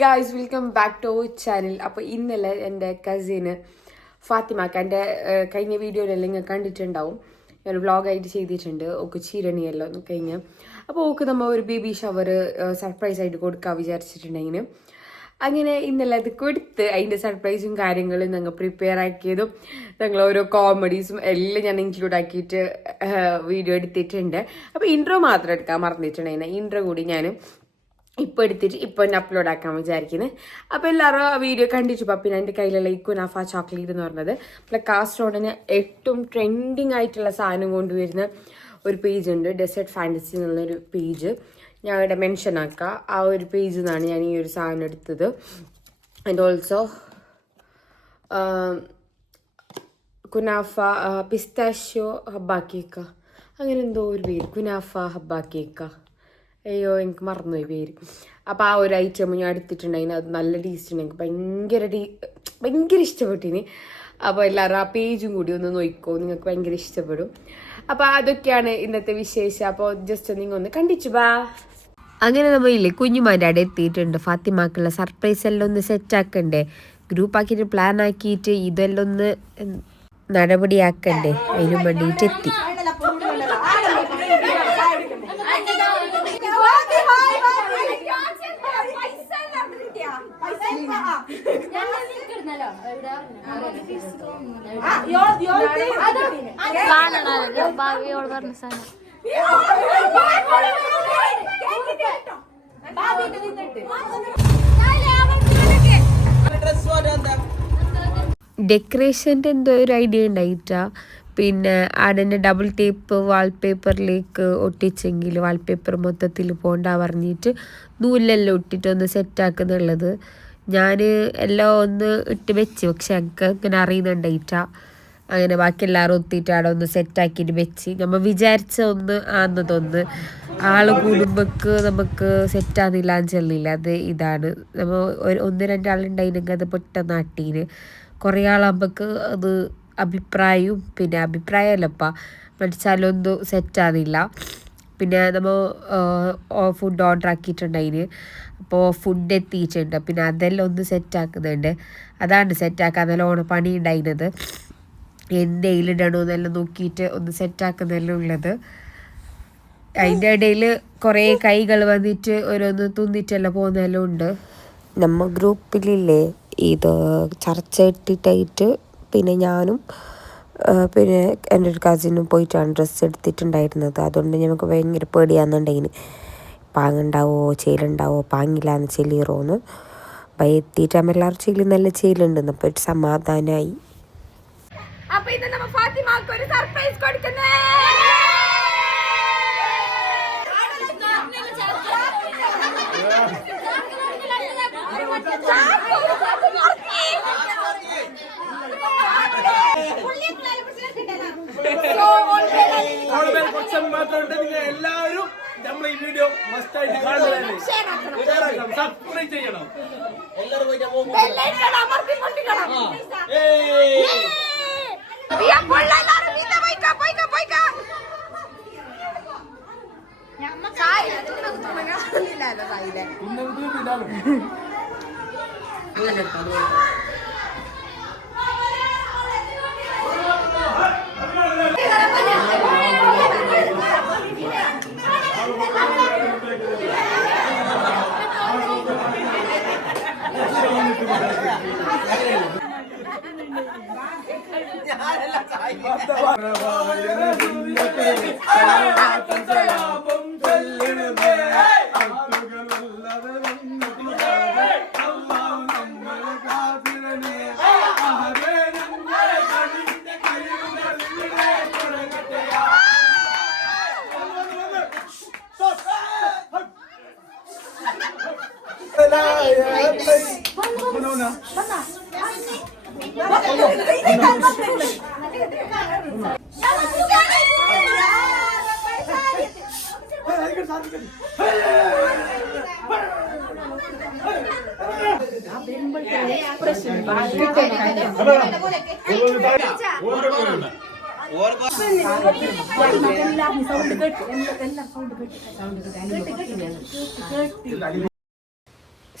Guys welcome back to our channel. അപ്പോൾ ഇന്നലെ എൻ്റെ കസിന് ഫാത്തിമാക്ക് എൻ്റെ കഴിഞ്ഞ വീഡിയോയിലെല്ലാം നിങ്ങൾ കണ്ടിട്ടുണ്ടാവും. ഞാൻ വ്ളോഗായിട്ട് ചെയ്തിട്ടുണ്ട്. ഓക്ക് ചീരണിയല്ലോ കഴിഞ്ഞ്. അപ്പോൾ ഓക്ക് നമ്മൾ ഒരു ബേബി ഷവർ സർപ്രൈസായിട്ട് കൊടുക്കാൻ വിചാരിച്ചിട്ടുണ്ടെങ്കിൽ അങ്ങനെ ഇന്നലെ അത് കൊടുത്ത് അതിൻ്റെ സർപ്രൈസും കാര്യങ്ങളും ഞങ്ങൾ പ്രിപ്പയർ ആക്കിയതും ഞങ്ങൾ ഓരോ കോമഡീസും എല്ലാം ഞാൻ ഇൻക്ലൂഡ് ആക്കിയിട്ട് വീഡിയോ എടുത്തിട്ടുണ്ട്. അപ്പോൾ ഇൻട്രോ മാത്രം എടുക്കാൻ മറന്നിട്ടുണ്ടായിരുന്നു. ഇൻട്രോ കൂടി ഞാൻ ഇപ്പോൾ എടുത്തിട്ട് ഇപ്പോൾ തന്നെ അപ്ലോഡ് ആക്കാൻ വിചാരിക്കുന്നത്. അപ്പോൾ എല്ലാവരും ആ വീഡിയോ കണ്ടിച്ചു. പിന്നെ എൻ്റെ കയ്യിലുള്ള ഈ കുനാഫ ചോക്ലേറ്റ് എന്ന് പറഞ്ഞത് ഇപ്പോൾ കാസ്ട്രോഡിന് ഏറ്റവും ട്രെൻഡിങ് ആയിട്ടുള്ള സാധനം കൊണ്ടുവരുന്ന ഒരു പേജ് ഉണ്ട്, ഡെസേർട്ട് ഫാൻറ്റസി എന്നുള്ളൊരു പേജ്. ഞാൻ ഇവിടെ മെൻഷൻ ആക്കാം. ആ ഒരു പേജിൽ നിന്നാണ് ഞാൻ ഈ ഒരു സാധനം എടുത്തത്. ആൻഡ് ഓൾസോ കുനാഫ പിസ്താഷ്യോ ഹബ്ബ കേക്ക, അങ്ങനെ എന്തോ ഒരു പേര്, കുനാഫ ഹബ്ബ കേക്ക. അയ്യോ എനിക്ക് മറന്നുപോയി പേര്. അപ്പോൾ ആ ഒരു ഐറ്റം ഞാൻ എടുത്തിട്ടുണ്ടായിന്. അത് നല്ല ടേസ്റ്റ് ഉണ്ട്. എനിക്ക് ഭയങ്കര ഇഷ്ടപ്പെട്ടിന്. അപ്പോൾ എല്ലാവരും ആ പേജും കൂടി ഒന്ന് നോക്കിക്കോ, നിങ്ങൾക്ക് ഭയങ്കര ഇഷ്ടപ്പെടും. അപ്പോൾ അതൊക്കെയാണ് ഇന്നത്തെ വിശേഷം. അപ്പോൾ ജസ്റ്റ് നിങ്ങൾ ഒന്ന് കണ്ടിച്ചു ബാ. അങ്ങനെ നമ്മളില്ലേ കുഞ്ഞുമാൻ്റെ അവിടെ എത്തിയിട്ടുണ്ട്. ഫാത്തിമാക്കുള്ള സർപ്രൈസ് എല്ലാം ഒന്ന് സെറ്റാക്കണ്ടേ, ഗ്രൂപ്പാക്കിയിട്ട് പ്ലാൻ ആക്കിയിട്ട് ഇതെല്ലാം ഒന്ന് നടപടിയാക്കണ്ടേ, അതിനും വേണ്ടിയിട്ട് എത്തി. ഡെക്കറേഷൻ്റെ എന്തോ ഒരു ഐഡിയ ഉണ്ടായിട്ടാ. പിന്നെ അവിടെ ഡബിൾ ടേപ്പ് വാൾപേപ്പറിലേക്ക് ഒട്ടിച്ചെങ്കിൽ വാൾപേപ്പർ മൊത്തത്തിൽ പോണ്ട പറഞ്ഞിട്ട് നൂലെല്ലാം ഇട്ടിട്ട് ഒന്ന് സെറ്റാക്കുന്നുള്ളത്. ഞാൻ എല്ലാം ഒന്ന് ഇട്ട് വെച്ച്, പക്ഷെ എനിക്ക് ഇങ്ങനെ അറിയുന്നുണ്ടായിട്ടാ. അങ്ങനെ ബാക്കി എല്ലാവരും ഒത്തിയിട്ട് അവിടെ ഒന്ന് സെറ്റാക്കിയിട്ട് വെച്ച് നമ്മൾ വിചാരിച്ച ഒന്ന് ആന്നതൊന്ന് ആള് കൂടുമ്പോൾക്ക് നമുക്ക് സെറ്റാകുന്നില്ല എന്ന് ചെല്ലില്ല. അത് ഇതാണ് നമ്മൾ ഒന്ന് രണ്ടാളുണ്ടായിനെങ്കിൽ അത് പെട്ടെന്ന് നാട്ടീന്. കുറേ ആളാകുമ്പോൾക്ക് അത് അഭിപ്രായവും പിന്നെ അഭിപ്രായമല്ലപ്പാ മനസ്സിലൊന്നും സെറ്റാകുന്നില്ല. പിന്നെ നമ്മൾ ഫുഡ് ഓർഡർ ആക്കിയിട്ടുണ്ടായിന്. അപ്പോൾ ഫുഡ് എത്തിയിട്ടുണ്ട്. പിന്നെ അതെല്ലാം ഒന്ന് സെറ്റാക്കുന്നുണ്ട്. അതാണ് സെറ്റാക്കാൻ നല്ലോണം പണി ഉണ്ടായിരുന്നത്. എന്തെയിലിടണമെന്നെല്ലാം നോക്കിയിട്ട് ഒന്ന് സെറ്റാക്കുന്നെല്ലാം ഉള്ളത്. അതിൻ്റെ ഇടയിൽ കുറേ കൈകൾ വന്നിട്ട് ഓരോന്ന് തിന്നിട്ടെല്ലാം പോകുന്നതെല്ലാം ഉണ്ട്. നമ്മൾ ഗ്രൂപ്പിലില്ലേ ഇത് ചർച്ച ഇട്ടിട്ടായിട്ട് പിന്നെ ഞാനും പിന്നെ എൻ്റെ ഒരു കസിനും പോയിട്ടാണ് ഡ്രസ്സ് എടുത്തിട്ടുണ്ടായിരുന്നത്. അതുകൊണ്ട് ഞങ്ങൾക്ക് ഭയങ്കര പേടിയാകുന്നുണ്ടായിന്, പാങ്ങുണ്ടാവോ ചെയ്യലുണ്ടാവോ പാങ്ങില്ലാന്ന് ചെല്ലിറോന്ന് എത്തിയിട്ട് നമ്മൾ എല്ലാവരും ചെയ്യൽ നല്ല ചെയ്യലുണ്ടെന്ന്. അപ്പോൾ ഒരു സമാധാനമായി. അപ്പോൾ ഇന്ന് നമ്മൾ ഫാത്തിമാക്ക് ഒരു സർപ്രൈസ് കൊടുക്കുന്നേ. എല്ലാവരും നമ്മൾ ഈ വീഡിയോ മസ്റ്റ് ആയിട്ട് കാണുന്നതാണ്. സബ്സ്ക്രൈബ് ചെയ്യണം.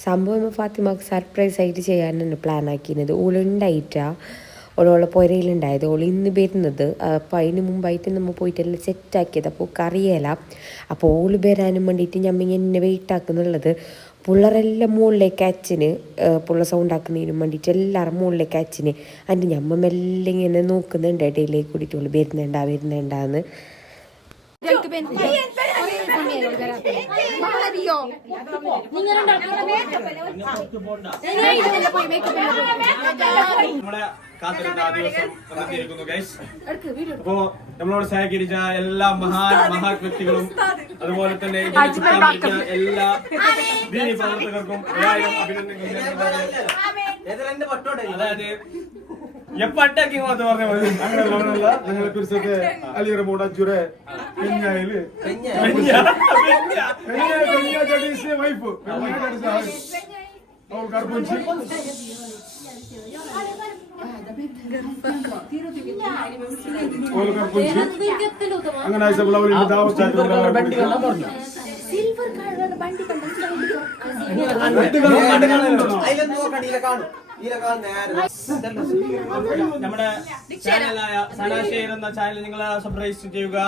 സംഭവം ഫാത്തിമക്ക് സർപ്രൈസ് ആയിട്ട് ചെയ്യാനാണ് പ്ലാൻ ആക്കിയത്. ഓളുണ്ടായിട്ടാ ഓളോളെ പുരയിലുണ്ടായത്. ഓൾ ഇന്ന് വരുന്നത്. അപ്പോൾ അതിന് മുമ്പായിട്ട് നമ്മൾ പോയിട്ടെല്ലാം സെറ്റാക്കിയത്. അപ്പോൾ കറിയല. അപ്പോൾ ഓള് വരാനും വേണ്ടിയിട്ട് ഞമ്മ ഇങ്ങനെ വെയിറ്റ് ആക്കുന്നുള്ളത്. പിള്ളേരെല്ലാം മുകളിലേക്ക് അച്ഛന് പിള്ള സൗണ്ട് ആക്കുന്നതിനും വേണ്ടിയിട്ട് എല്ലാവരും മുകളിലേക്ക് അച്ഛന്. അതിൻ്റെ ഞമ്മ മെല്ലെ ഇങ്ങനെ നോക്കുന്നുണ്ട് ഇടയിലേക്ക് കൂടിയിട്ട് ഓള് വരുന്നുണ്ടാന്ന്. നമ്മളെ കാത്തിരുന്ന ആ ദിവസം വന്നിരിക്കുന്നു ഗൈസ്. അപ്പോ നമ്മളോട് സഹകരിച്ച എല്ലാ മഹാ വ്യക്തികളും അതുപോലെ തന്നെ എല്ലാ ദീനി പ്രവർത്തകർക്കും അഭിനന്ദനങ്ങൾ. അതായത് എപ്പട്ടാക്കി പറഞ്ഞ അങ്ങനെയുള്ള ഞങ്ങളെ കുറിച്ചൊക്കെ അലിയറ മൂടച്ചുരെ പെഞ്ഞായില് വൈഫ് ഗർഭിച്ച് അങ്ങനെ നമ്മുടെ ചാനലായ സനാഷെയർ എന്ന ചാനൽ നിങ്ങൾ സബ്സ്ക്രൈബ് ചെയ്യുക,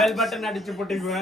ബെൽ ബട്ടൺ അടിച്ചു പൊട്ടിക്കുക.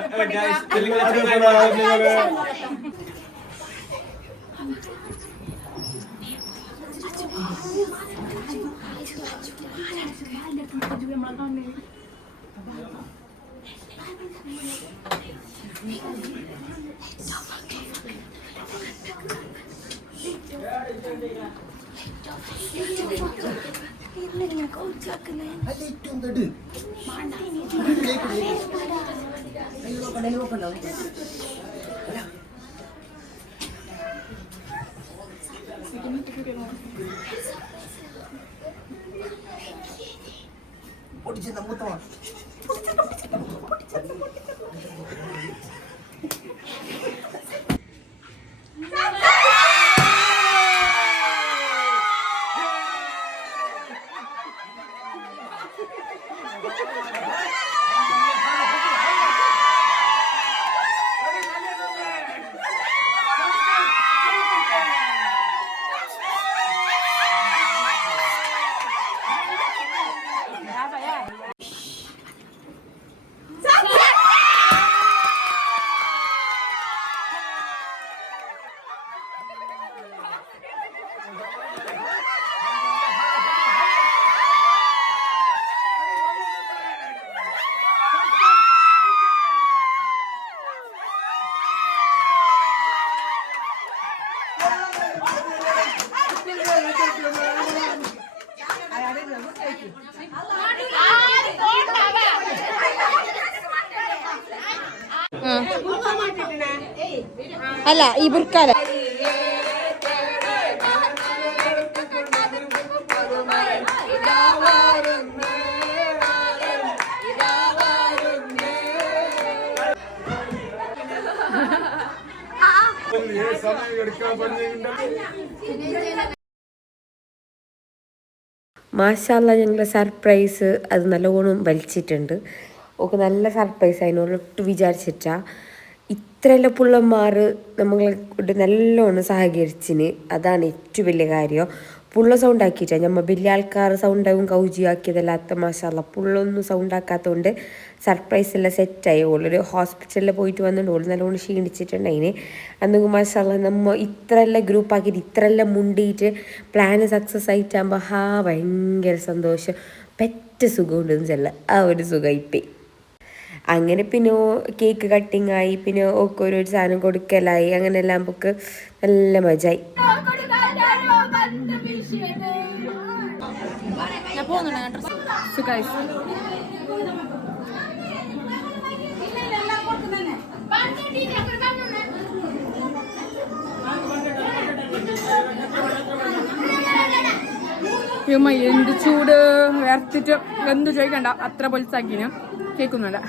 അല്ല ഈ ബുർക്കാല മാഷാല്ല ഞങ്ങളുടെ സർപ്രൈസ് അത് നല്ലോണം വലിച്ചിട്ടുണ്ട്. ഒക്കെ നല്ല സർപ്രൈസ് അതിനോടൊട്ട് വിചാരിച്ചിട്ടാ ഇത്രയെല്ലാം പിള്ളന്മാർ നമ്മളെ നല്ലോണം സഹകരിച്ചിന്. അതാണ് ഏറ്റവും വലിയ കാര്യം. പുള്ള സൗണ്ട് ആക്കിയിട്ടാണ് നമ്മൾ വലിയ ആൾക്കാർ സൗണ്ടാവും കൗജി ആക്കിയതല്ലാത്ത മാഷാല്ല പുള്ളൊന്നും സൗണ്ട് ആക്കാത്തതുകൊണ്ട് സർപ്രൈസ് എല്ലാം സെറ്റായി. ഓളൊരു ഹോസ്പിറ്റലിൽ പോയിട്ട് വന്നിട്ട് ഓൾ നല്ലോണം ക്ഷീണിച്ചിട്ടുണ്ട്. അതിന് അന്നൊക്കെ മാഷാല്ല നമ്മൾ ഇത്രയെല്ലാം ഗ്രൂപ്പാക്കിയിട്ട് ഇത്രയെല്ലാം മുണ്ടിയിട്ട് പ്ലാന് സക്സസ് ആയിട്ടാകുമ്പോൾ ഭയങ്കര സന്തോഷം. പെറ്റ സുഖമുണ്ടെന്ന് ചെല്ല ആ ഒരു സുഖമായിപ്പോയി. അങ്ങനെ പിന്നെ കേക്ക് കട്ടിങ് ആയി, പിന്നെ ഒക്കെ ഓരോ സാധനം കൊടുക്കലായി. അങ്ങനെ എല്ലാം നമുക്ക് നല്ല മജായി. എന്ത് ചൂട് വേർത്തിട്ട് എന്ത് ചോദിക്കണ്ട, അത്ര പൊലിസാക്കിന് കേൾക്കുന്നില്ല.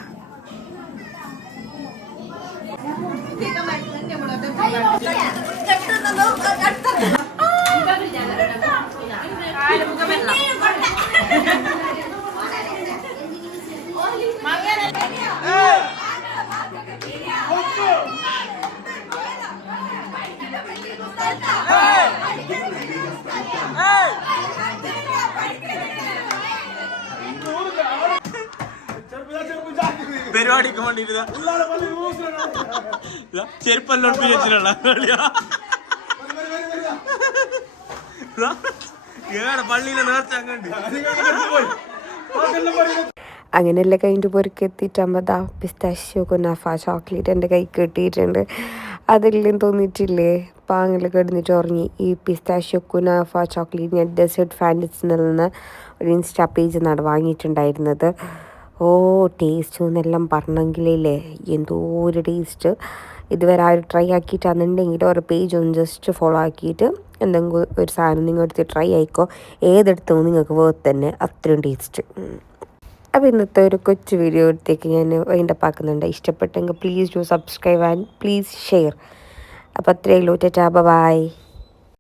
പരിപാടിക്ക് വേണ്ടിട്ട് ചെരുപ്പെല്ലാം ഒളിപ്പിച്ചിട്ടുള്ള പള്ളിയിലെ നേർച്ച അങ്ങണ്ട് അങ്ങനെയെല്ലാം കഴിഞ്ഞിട്ട് പൊറുക്കി എത്തിയിട്ടാകുമ്പോൾ ദാ പിസ്താഷ്യോ കുനാഫ ചോക്ലേറ്റ് എൻ്റെ കൈ കിട്ടിയിട്ടുണ്ട്. അതെല്ലാം തോന്നിയിട്ടില്ലേ പാങ്ങിൽ കിടന്നിട്ട് ഉറങ്ങി. ഈ പിസ്താഷ്യോ കുനാഫ ചോക്ലേറ്റ് ഞാൻ ഡെസേർട്ട് ഫാൻറ്റസിൽ നിന്ന് ഒരു ഇൻസ്റ്റാ പേജ് നിന്നാണ് വാങ്ങിയിട്ടുണ്ടായിരുന്നത്. ഓ ടേസ്റ്റ് എന്നെല്ലാം പറഞ്ഞെങ്കിലേ എന്തോ ഒരു ടേസ്റ്റ്. ഇതുവരെ ആരും ട്രൈ ആക്കിയിട്ടാണെന്നുണ്ടെങ്കിൽ ഒരു പേജ് ഒന്ന് ജസ്റ്റ് ഫോളോ ആക്കിയിട്ട് എന്തെങ്കിലും ഒരു സാധനം നിങ്ങൾ എടുത്ത് ട്രൈ ആയിക്കോ. ഏതെടുത്തോ നിങ്ങൾക്ക് വേർത്ത് തന്നെ, അത്രയും ടേസ്റ്റ്. അപ്പോൾ ഇന്നത്തെ ഒരു കൊച്ചു വീഡിയോ എടുത്തേക്ക് ഞാൻ വൈൻഡപ്പ് ആക്കുന്നുണ്ട്. ഇഷ്ടപ്പെട്ടെങ്കിൽ please do subscribe and please share. അപ്പോൾ അത്രയേ ഉള്ളൂ. Tata bye.